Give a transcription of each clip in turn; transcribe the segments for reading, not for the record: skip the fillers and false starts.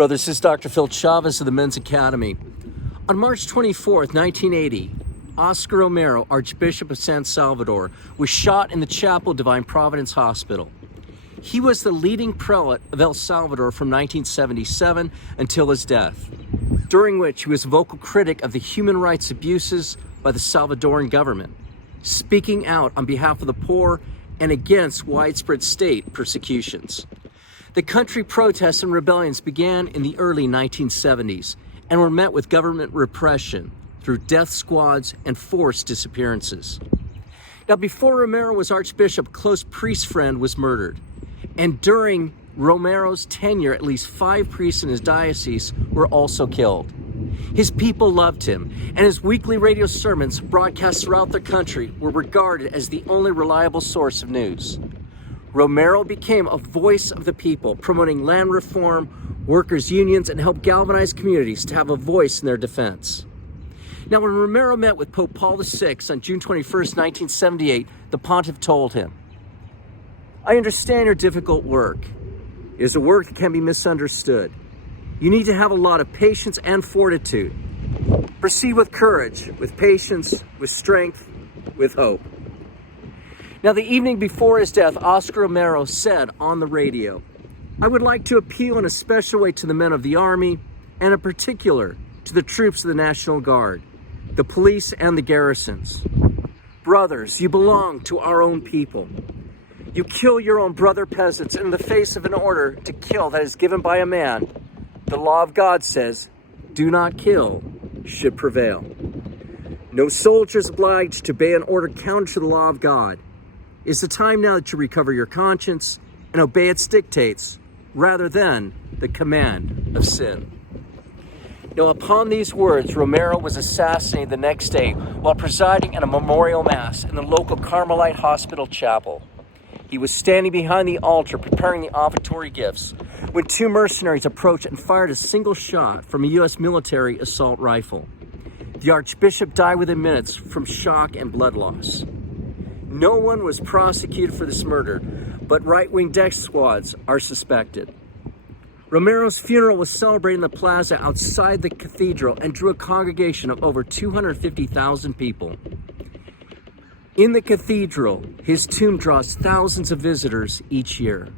Brothers, this is Dr. Phil Chavez of the Men's Academy. On March 24th, 1980, Oscar Romero, Archbishop of San Salvador, was shot in the chapel of Divine Providence Hospital. He was the leading prelate of El Salvador from 1977 until his death, during which he was a vocal critic of the human rights abuses by the Salvadoran government, speaking out on behalf of the poor and against widespread state persecutions. The country protests and rebellions began in the early 1970s and were met with government repression through death squads and forced disappearances. Now, before Romero was Archbishop, a close priest friend was murdered. And during Romero's tenure, at least 5 priests in his diocese were also killed. His people loved him, and his weekly radio sermons broadcast throughout the country were regarded as the only reliable source of news. Romero became a voice of the people, promoting land reform, workers' unions, and helped galvanize communities to have a voice in their defense. Now, when Romero met with Pope Paul VI on June 21st, 1978, the pontiff told him, "I understand your difficult work. It is a work that can be misunderstood. You need to have a lot of patience and fortitude. Proceed with courage, with patience, with strength, with hope." Now, the evening before his death, Oscar Romero said on the radio, "I would like to appeal in a special way to the men of the Army, and in particular to the troops of the National Guard, the police and the garrisons. Brothers, you belong to our own people. You kill your own brother peasants in the face of an order to kill that is given by a man. The law of God says, 'Do not kill,' should prevail. No soldier is obliged to obey an order counter to the law of God. It's the time now that you recover your conscience and obey its dictates rather than the command of sin." Now, upon these words, Romero was assassinated the next day while presiding at a memorial mass in the local Carmelite Hospital chapel. He was standing behind the altar preparing the offertory gifts when 2 mercenaries approached and fired a single shot from a U.S. military assault rifle. The Archbishop died within minutes from shock and blood loss. No one was prosecuted for this murder, but right-wing death squads are suspected. Romero's funeral was celebrated in the plaza outside the cathedral and drew a congregation of over 250,000 people. In the cathedral, his tomb draws thousands of visitors each year.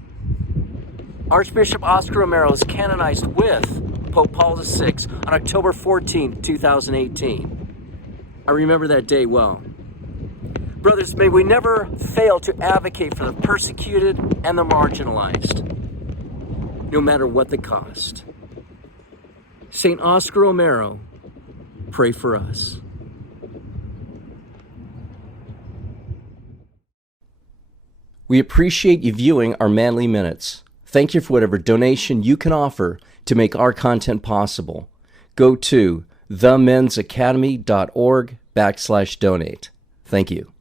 Archbishop Oscar Romero is canonized with Pope Paul VI on October 14, 2018. I remember that day well. Brothers, may we never fail to advocate for the persecuted and the marginalized, no matter what the cost. St. Oscar Romero, pray for us. We appreciate you viewing our Manly Minutes. Thank you for whatever donation you can offer to make our content possible. Go to themensacademy.org/donate. Thank you.